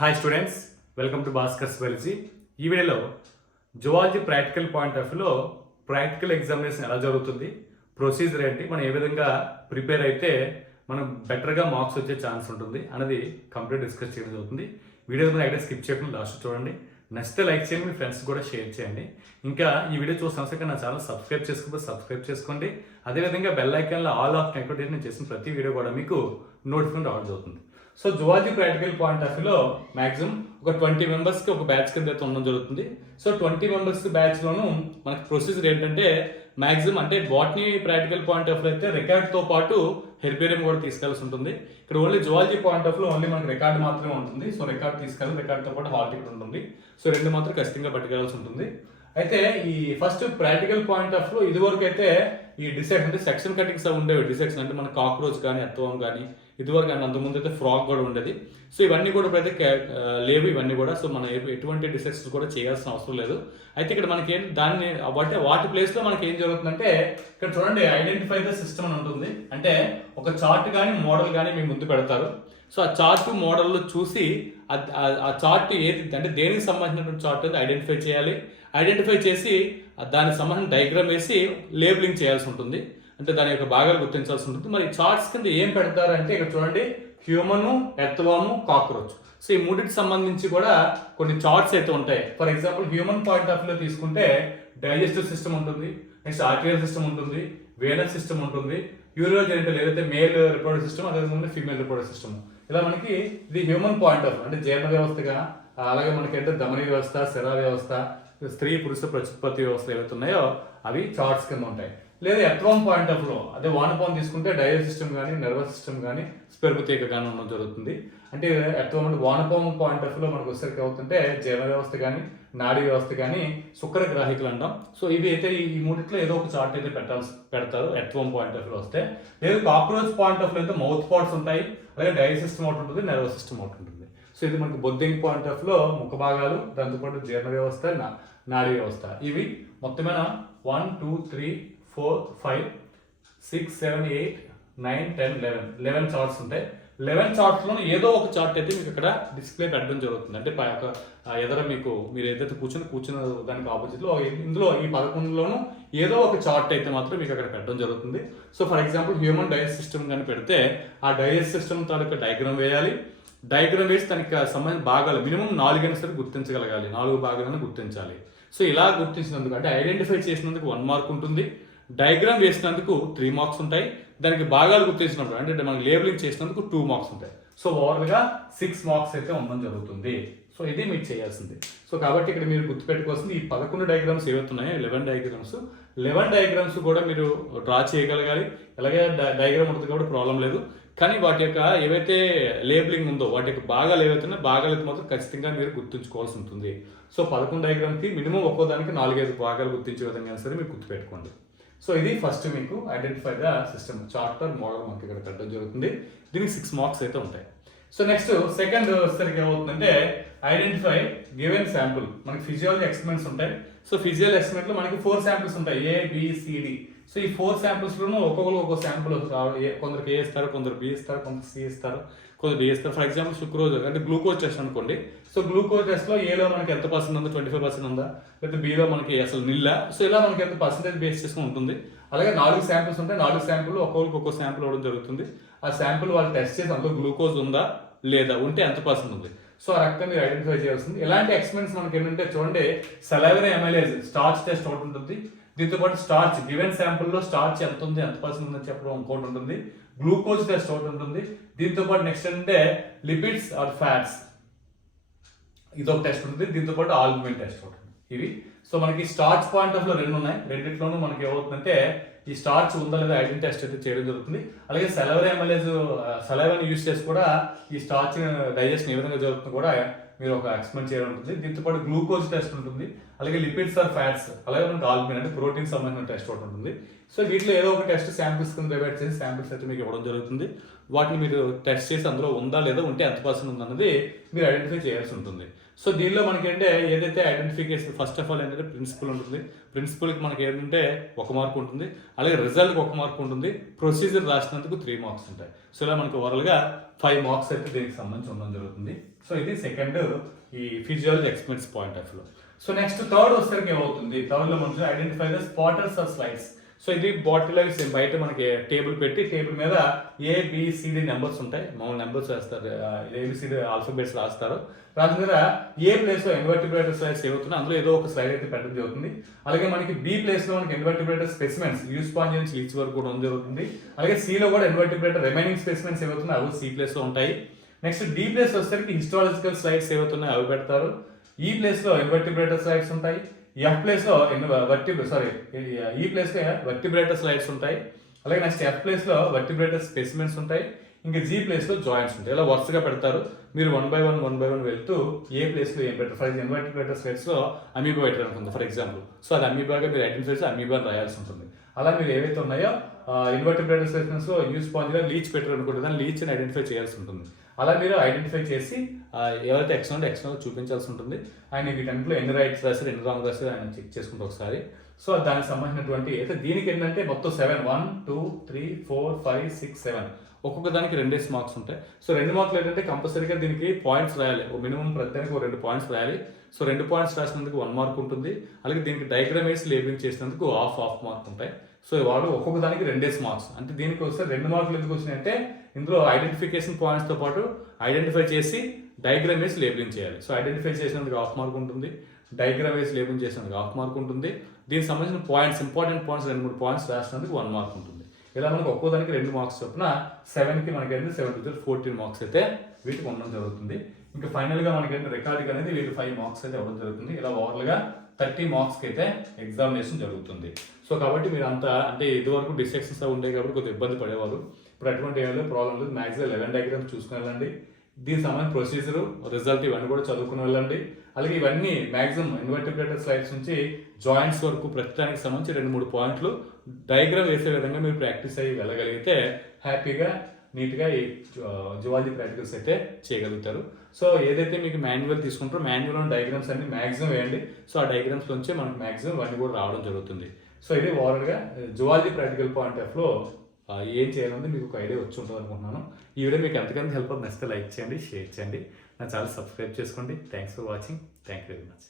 Hi students welcome to Bhaskar's స్వెల్జీ ఈ వీడియోలో zoology practical point of వ్యూలో ప్రాక్టికల్ ఎగ్జామినేషన్ ఎలా జరుగుతుంది ప్రొసీజర్ ఏంటి మనం ఏ విధంగా ప్రిపేర్ అయితే మనం బెటర్గా మార్క్స్ వచ్చే ఛాన్స్ ఉంటుంది అనేది కంప్లీట్ డిస్కస్ చేయడం జరుగుతుంది. వీడియో మీద అయితే స్కిప్ చేయకుండా లాస్ట్ చూడండి. నచ్చితే లైక్ చేయండి మీ ఫ్రెండ్స్ కూడా షేర్ చేయండి. ఇంకా ఈ వీడియో చూసిన అవసరం నా ఛానల్ సబ్స్క్రైబ్ చేసుకుంటే సబ్స్క్రైబ్ చేసుకోండి. అదేవిధంగా బెల్ ఐకాన్లో ఆల్ ఆఫ్ నెక్టివిటీ నేను చేసిన ప్రతి వీడియో కూడా మీకు నోటిఫికేషన్ రావడం జరుగుతుంది. So zoology practical point of వ్యూలో మాక్సిమం ఒక ట్వంటీ మెంబర్స్కి ఒక బ్యాచ్ కింద అయితే ఉండడం జరుగుతుంది. సో ట్వంటీ మెంబర్స్ బ్యాచ్లోను మనకి ప్రొసీజర్ ఏంటంటే మ్యాక్సిమం అంటే botany practical point of view అయితే రికార్డ్తో పాటు హెర్బేరియం కూడా తీసుకెళ్ళాల్సి ఉంటుంది. ఇక్కడ ఓన్లీ జువాలజీ పాయింట్ ఆఫ్లో ఓన్లీ మనకి రికార్డ్ మాత్రమే ఉంటుంది. సో రికార్డ్ తీసుకెళ్ళి రికార్డ్తో పాటు హాల్ టికెట్ ఉంటుంది. సో రెండు మాత్రం ఖచ్చితంగా పట్టుకెళ్ళాల్సి ఉంటుంది. అయితే ఈ ఫస్ట్ ప్రాక్టికల్ పాయింట్ ఆఫ్లో ఇదివరకు అయితే ఈ డిసెక్షన్ అంటే సెక్షన్ కటింగ్స్ ఉండేవి. డిసెక్షన్ అంటే మన కాక్రోచ్ కానీ అత్వం కానీ ఇదివరకు అంత అంతకుముందు అయితే ఫ్రాక్ కూడా ఉండేది. సో ఇవన్నీ కూడా ఇప్పుడైతే లేవు ఇవన్నీ కూడా. సో మనం ఎటువంటి డిసెక్షన్స్ కూడా చేయాల్సిన అవసరం లేదు. అయితే ఇక్కడ మనకి ఏం దాన్ని వాటి వాటి ప్లేస్లో మనకి ఏం జరుగుతుందంటే ఇక్కడ చూడండి ఐడెంటిఫై ద సిస్టమ్ అని ఉంటుంది. అంటే ఒక చార్ట్ కానీ మోడల్ కానీ మీ ముందు పెడతారు. సో ఆ చార్ట్ మోడల్లో చూసి ఆ- చార్ట్ ఏది అంటే దేనికి సంబంధించినటువంటి చార్ట్ అది ఐడెంటిఫై చేయాలి. ఐడెంటిఫై చేసి దానికి సంబంధించిన డయాగ్రామ్ వేసి లేబులింగ్ చేయాల్సి ఉంటుంది. అంటే దాని యొక్క భాగాలు గుర్తించాల్సి ఉంటుంది. మరి చార్ట్స్ కింద ఏం పెడతారు అంటే ఇక్కడ చూడండి హ్యూమను ఎర్త్వాము కాక్రోచ్ సో ఈ మూడింటికి సంబంధించి కూడా కొన్ని చార్ట్స్ అయితే ఉంటాయి. ఫర్ ఎగ్జాంపుల్ హ్యూమన్ పాయింట్ ఆఫ్లో తీసుకుంటే డైజెస్టివ్ సిస్టమ్ ఉంటుంది నెక్స్ట్ ఆర్టిరియల్ సిస్టమ్ ఉంటుంది వేనస్ సిస్టమ్ ఉంటుంది యూరోజెనిటల్ ఏదైతే మేల్ రిప్రొడక్టివ్ సిస్టమ్ అదేవిధంగా ఫీమేల్ రిప్రొడక్టివ్ సిస్టమ్ ఇలా మనకి ఇది హ్యూమన్ పాయింట్ ఆఫ్ అంటే జీర్ణ వ్యవస్థగా అలాగే మనకి అయితే ధమని వ్యవస్థ శిరా వ్యవస్థ స్త్రీ పురుష ప్రత్యుత్పత్తి వ్యవస్థ ఏవైతే ఉన్నాయో అవి చార్ట్స్ కింద ఉంటాయి. లేదా ఎట్వాన్ పాయింట్ ఆఫ్లో అదే వానపాన్ తీసుకుంటే డైజెస్ట్ సిస్టమ్ కానీ నర్వస్ సిస్టమ్ కానీ స్పెర్మతీక కానీ ఉండడం జరుగుతుంది. అంటే ఎత్వం వానపాం పాయింట్ ఆఫ్లో మనకు వచ్చేసరికి అవుతుంటే జీర్ణ వ్యవస్థ కానీ నాడీ వ్యవస్థ కానీ శుక్ర గ్రాహికులు అంటాం. సో ఇవి అయితే ఈ మూడిట్లో ఏదో ఒక చార్ట్ అయితే పెట్టాల్సి పెడతారు ఎత్వం పాయింట్ ఆఫ్లో వస్తే. లేదు కాక్రోచ్ పాయింట్ ఆఫ్లో అయితే మౌత్ పార్ట్స్ ఉంటాయి అలాగే డైజెస్ట్ సిస్టమ్ ఒకటి ఉంటుంది నర్వస్ సిస్టమ్ ఒకటి ఉంటుంది. సో ఇది మనకు బొద్దింగ్ పాయింట్ ఆఫ్లో ముఖ భాగాలు దాంతోపాటు జీర్ణ వ్యవస్థ నా- నాడీ వ్యవస్థ. ఇవి మొత్తమైన one two three four five six seven eight nine ten eleven. Eleven charts ఉంటాయి. లెవెన్ చార్ట్స్లో ఏదో ఒక చార్ట్ అయితే మీకు ఇక్కడ డిస్ప్లే పెట్టడం జరుగుతుంది. అంటే పై యొక్క ఎదర మీకు మీరు ఏదైతే కూర్చొని కూర్చున్న దానికి ఆపోజిట్లో ఇందులో ఈ పదకొండులోనూ ఏదో ఒక చార్ట్ అయితే మాత్రం మీకు అక్కడ పెట్టడం జరుగుతుంది. So for example human digest system కానీ పెడితే ఆ డైజెస్ట్ సిస్టమ్ తాలూకా డయాగ్రామ్ వేయాలి. డయాగ్రామ్ వేసి దానికి సంబంధించిన భాగాలు మినిమం నాలుగైనా సరే గుర్తించగలగాలి. నాలుగు భాగాలను గుర్తించాలి. సో ఇలా గుర్తించినందుకు అంటే ఐడెంటిఫై చేసినందుకు వన్ మార్క్ ఉంటుంది. డయాగ్రామ్ వేసినందుకు త్రీ మార్క్స్ ఉంటాయి. దానికి భాగాలు గుర్తించినప్పుడు అంటే మనం లేబులింగ్ చేసినందుకు టూ మార్క్స్ ఉంటాయి. సో ఓవర్గా సిక్స్ మార్క్స్ అయితే ఉండడం జరుగుతుంది. సో ఇది మీరు చేయాల్సింది. సో కాబట్టి ఇక్కడ మీరు గుర్తుపెట్టుకోవాల్సింది ఈ పదకొండు డయాగ్రామ్స్ ఏవైతున్నాయో లెవెన్ డయాగ్రామ్స్ లెవెన్ డయాగ్రామ్స్ కూడా మీరు డ్రా చేయగలగాలి. అలాగే డయాగ్రామ్ ఉంటుంది కాబట్టి ప్రాబ్లం లేదు. కానీ వాటి యొక్క ఏవైతే లేబులింగ్ ఉందో వాటి యొక్క భాగాలు ఏవైతున్నాయో భాగాలు అయితే మాత్రం ఖచ్చితంగా మీరు గుర్తుంచుకోవాల్సి ఉంటుంది. సో పదకొండు డయాగ్రామ్కి మినిమం ఒక్కో దానికి నాలుగైదు భాగాలు గుర్తించే విధంగా సరే మీరు గుర్తుపెట్టుకోండి. సో ఇది ఫస్ట్ మీకు identify the system charter model మనకి ఇక్కడ పెట్టడం జరుగుతుంది. దీనికి సిక్స్ మార్క్స్ అయితే ఉంటాయి. సో నెక్స్ట్ సెకండ్ వచ్చేసరికి ఏమవుతుందంటే ఐడెంటిఫై గివెన్ శాంపుల్ మనకి ఫిజియాలజీ ఎక్స్పెరిమెంట్స్ ఉంటాయి. సో ఫిజియల్ ఎక్స్పెరిమెంట్లో మనకి ఫోర్ శాంపిల్స్ ఉంటాయి. A B C D so ఈ ఫోర్ శాంపిల్స్లోనూ ఒక్కొక్కరు ఒక్కొక్క శాంపుల్ కొందరికి ఏ ఇస్తారు కొందరు బి ఇస్తారు కొందరు సి ఇస్తారు. కొందరు డి ఫర్ ఎగ్జాంపుల్ సుక్రోజ్ అంటే గ్లూకోజ్ టెస్ట్ అనుకోండి. సో గ్లూకోజ్ టెస్ట్లో ఏలో మనకి ఎంత పర్సెంట్ ఉందో? ట్వంటీ ఫైవ్ పర్సెంట్ ఉందా? లేకపోతే బీలో మనకి అసలు నిల్లా సో ఇలా మనకి ఎంత పర్సెంటేజ్ బేస్ చేసుకుని ఉంటుంది. అలాగే నాలుగు శాంపిల్స్ ఉంటాయి. నాలుగు శాంపుల్ ఒక్కొక్కరికి ఒక్కొక్క శాంపుల్ ఇవ్వడం జరుగుతుంది. ఆ శాంపుల్ వాళ్ళు టెస్ట్ చేసి అందులో గ్లూకోజ్ ఉందా? లేదా? ఉంటే ఎంత పర్సెంట్ ఉంది? సో ఆ రక్తం మీరు ఐడెంటిఫై చేయాల్సింది. ఎలాంటి ఎక్స్పెరిమెంట్స్ మనకి ఏంటంటే చూడండి సెలైవరీ ఎమ్ఎల్ఏజ్ స్టార్చ్ టెస్ట్ ఒకటి ఉంటుంది. దీంతో పాటు స్టార్చ్ గివెన్ శాంపుల్లో స్టార్చ్ ఎంత ఉంది ఎంత పర్సెంట్ ఉందని చెప్పడం ఇంకోటి ఉంటుంది. గ్లూకోజ్ టెస్ట్ ఒకటి ఉంటుంది. దీంతో పాటు నెక్స్ట్ అంటే లిపిడ్స్ ఆర్ ఫ్యాట్స్ ఇది ఒక టెస్ట్ ఉంటుంది. దీంతో పాటు ఆల్బుమిన్ టెస్ట్ ఒకటి ఇవి సో మనకి స్టార్చ్ పాయింట్ ఆఫ్లో రెండు ఉన్నాయి. రెండిట్లోనూ మనకి ఏమవుతుందంటే ఈ స్టార్చ్ ఉందా లేదా ఐడెంటి టెస్ట్ అయితే చేయడం జరుగుతుంది. అలాగే సెలవర్ ఎమ్మెల్యేస్ సెలవని యూస్ చేసి కూడా ఈ స్టార్చ్ డైజెషన్ ఏ విధంగా జరుగుతుందో కూడా మీరు ఒక ఎక్స్పెరిమెంట్ చేయడం ఉంటుంది. దీంతో పాటు గ్లూకోజ్ టెస్ట్ ఉంటుంది. అలాగే లిపిడ్స్ ఆర్ ఫ్యాట్స్ అలాగే మనకి ఆల్బిన్ అంటే ప్రోటీన్ సంబంధించిన టెస్ట్ ఒకటి ఉంటుంది. సో వీటిలో ఏదో ఒక టెస్ట్ శాంపిల్స్ కింద డివైడ్ చేసి శాంపిల్స్ అయితే మీకు ఇవ్వడం జరుగుతుంది. వాటిని మీరు టెస్ట్ చేసి అందులో ఉందా లేదా ఉంటే ఎంత పర్సెంట్ ఉందన్నది మీరు ఐడెంటిఫై చేయాల్సి ఉంటుంది. సో దీనిలో మనకి అంటే ఏదైతే ఐడెంటిఫికేషన్ ఫస్ట్ ఆఫ్ ఆల్ ఏంటంటే ప్రిన్సిపల్ ఉంటుంది. ప్రిన్సిపల్కి మనకి ఏంటంటే ఒక మార్క్ ఉంటుంది. అలాగే రిజల్ట్కి ఒక మార్క్ ఉంటుంది. ప్రొసీజర్ రాసినందుకు త్రీ మార్క్స్ ఉంటాయి. సో ఇలా మనకి ఓవరాల్గా ఫైవ్ మార్క్స్ అయితే దీనికి సంబంధించి ఉండడం జరుగుతుంది. సో ఇది సెకండ్ ఈ ఫిజియాలజీ ఎక్స్పెరిమెంట్స్ పాయింట్ ఆఫ్లో సో నెక్స్ట్ థర్డ్ వచ్చేసరికి ఏమవుతుంది? థర్డ్లో మనం identify the spotters of slides so ఇది బాటిల్ అవి సేమ్ బయట మనకి టేబుల్ పెట్టి టేబుల్ మీద ఏ బిసిడి నెంబర్స్ ఉంటాయి. మామూలు నెంబర్స్ వేస్తారు. ఏబిసిడి ఆల్ఫాబెట్స్ రాస్తారు. రాసిన దగ్గర ఏ ప్లేస్లో ఇన్వర్టిబ్రేటర్ స్లైడ్స్ ఏమవుతున్నాయి అందులో ఏదో ఒక స్లైడ్ అయితే పెట్టడం జరుగుతుంది. అలాగే మనకి బి ప్లేస్లో మనకి ఇన్వర్టిబ్రేటర్ స్పెసిమెంట్స్ యూస్ పాయింట్ నుంచి ఈచ్ వరకు కూడా ఉంది జరుగుతుంది. అలాగే సిలో కూడా ఇన్వర్టిబ్రేటర్ రిమైనింగ్ స్పెసిమెంట్స్ ఏమవుతున్నాయి అవి సి ప్లేస్లో ఉంటాయి. నెక్స్ట్ డి ప్లేస్ వచ్చేసరికి హిస్టాలజికల్ స్లైడ్స్ ఏవైతున్నాయి అవి పెడతారు. ఈ ప్లేస్లో ఇన్వర్టిబ్రేటర్ స్లైడ్స్ ఉంటాయి. ఎఫ్ ప్లేస్ ఎన్ని వర్టి సారీ ఈ ప్లేస్లో వర్టిబ్రేటర్ స్లైడ్స్ ఉంటాయి. అలాగే నెక్స్ట్ ఎఫ్ ప్లేస్లో వర్టిబ్రేటర్ స్పెసిమెంట్స్ ఉంటాయి. ఇంకా జీ ప్లేస్లో జాయింట్స్ ఉంటాయి. ఇలా వరుసగా పెడతారు. మీరు one by one one by one వెళ్తూ ఏ ప్లేస్లో ఏం పెట్టారు? ఫర్ ఎగ్జాంపుల్ ఇన్వర్టిబ్రేటర్ స్లైడ్స్లో అమీబా పెట్టారు అనుకుంది ఫర్ ఎగ్జాంపుల్ సో అది అమీబాగా మీరు ఐడెంటిఫై చేసి అమీబా రాయాల్సి ఉంటుంది. అలా మీరు ఏవైతే ఉన్నాయో invertebrate specimens use point leech పెట్టారు అనుకుంటే దాన్ని లీచ్ని ఐడెంటిఫై చేయాల్సి ఉంటుంది. అలా మీరు ఐడెంటిఫై చేసి ఎవరైతే ఎక్స్టర్నల్ ఉంటే చూపించాల్సి ఉంటుంది ఆయన వీటన్నింటిలో ఎన్ని రైట్స్ రాశారు ఎన్ని రాంగ్ రాశారు ఆయన చెక్ చేసుకుంటారు ఒకసారి. సో దానికి సంబంధించినటువంటి అయితే దీనికి ఏంటంటే మొత్తం seven one two three four five six seven ఒక్కొక్క దానికి రెండేసి మార్క్స్ ఉంటాయి. సో రెండు మార్కులు ఏంటంటే కంపల్సరీగా దీనికి పాయింట్స్ రాయాలి. మినిమం ప్రతి ఒక రెండు పాయింట్స్ రాయాలి. సో రెండు పాయింట్స్ రాసినందుకు వన్ మార్క్ ఉంటుంది. అలాగే దీనికి డయాగ్రామ్ వేసి లేబింగ్ చేసినందుకు హాఫ్ హాఫ్ మార్క్ ఉంటాయి. సో వాడు ఒక్కొక్క దానికి రెండేస్ మార్క్స్ అంటే దీనికి వస్తే రెండు మార్కులు ఎందుకు వచ్చినాయంటే ఇందులో ఐడెంటిఫికేషన్ పాయింట్స్తో పాటు ఐడెంటిఫై చేసి డయాగ్రామ్ వేసి లేబులింగ్ చేయాలి. సో ఐడెంటిఫై చేసినందుకు హాఫ్ మార్క్ ఉంటుంది. డయాగ్రామ్ వేసి లేబులింగ్ చేసినందుకు హాఫ్ మార్క్ ఉంటుంది. దీనికి సంబంధించిన పాయింట్స్ ఇంపార్టెంట్ పాయింట్స్ రెండు మూడు పాయింట్స్ రాసినందుకు వన్ మార్క్ ఉంటుంది. ఇలా మనకు ఒక్కో దానికి రెండు మార్క్స్ చొప్పున సెవెన్కి మనకి అయితే సెవెన్ టు ఫోర్టీన్ మార్క్స్ అయితే వీటికి ఉండడం జరుగుతుంది. ఇంకా ఫైనల్గా మనకి ఏంటి? రికార్డింగ్ అనేది వీటికి ఫైవ్ మార్క్స్ అయితే ఇవ్వడం జరుగుతుంది. ఇలా ఓవర్గా థర్టీ మార్క్స్కి అయితే ఎగ్జామినేషన్ జరుగుతుంది. సో కాబట్టి మీరు అంత అంటే ఇదివరకు డిస్ట్రక్షన్స్ ఉండేవి కాబట్టి కొద్దిగా ఇబ్బంది పడేవారు. ఇప్పుడు అటువంటి ఏమైనా ప్రాబ్లం లేదు మ్యాక్సిమం లెవెన్ డయాగ్రామ్స్ చూసుకుని వెళ్ళండి. దీనికి సంబంధించిన ప్రొసీజర్ రిజల్ట్ ఇవన్నీ కూడా చదువుకుని వెళ్ళండి. అలాగే ఇవన్నీ మ్యాక్సిమం ఇన్వర్టిబ్రేటర్ స్లైడ్స్ నుంచి జాయింట్స్ వరకు ప్రతిదానికి సంబంధించి రెండు మూడు పాయింట్లు డయాగ్రామ్ వేసే విధంగా మీరు ప్రాక్టీస్ అయ్యి వెళ్ళగలిగితే హ్యాపీగా నీట్గా ఈ జువాలజీ ప్రాక్టికల్స్ అయితే చేయగలుగుతారు. సో ఏదైతే మీకు మాన్యువల్ తీసుకుంటారో మాన్యువల్ డయాగ్రామ్స్ అన్ని మ్యాక్సిమం వేయండి. సో ఆ డయాగ్రామ్స్ నుంచి మనకు మ్యాక్సిమం అన్ని కూడా రావడం జరుగుతుంది. సో ఇది ఓవరాల్గా జువాలజీ ప్రాక్టికల్ పాయింట్ ఆఫ్లో ఏం చేయాలని మీకు ఒక ఐడియా వచ్చి ఉంటుంది అనుకుంటున్నాను. ఈ వీడియో మీకు ఎంతకంత హెల్ప్ అవుతుంది నచ్చితే లైక్ చేయండి షేర్ చేయండి. నా ఛానల్ సబ్స్క్రైబ్ చేసుకోండి. Thanks for watching thank you very much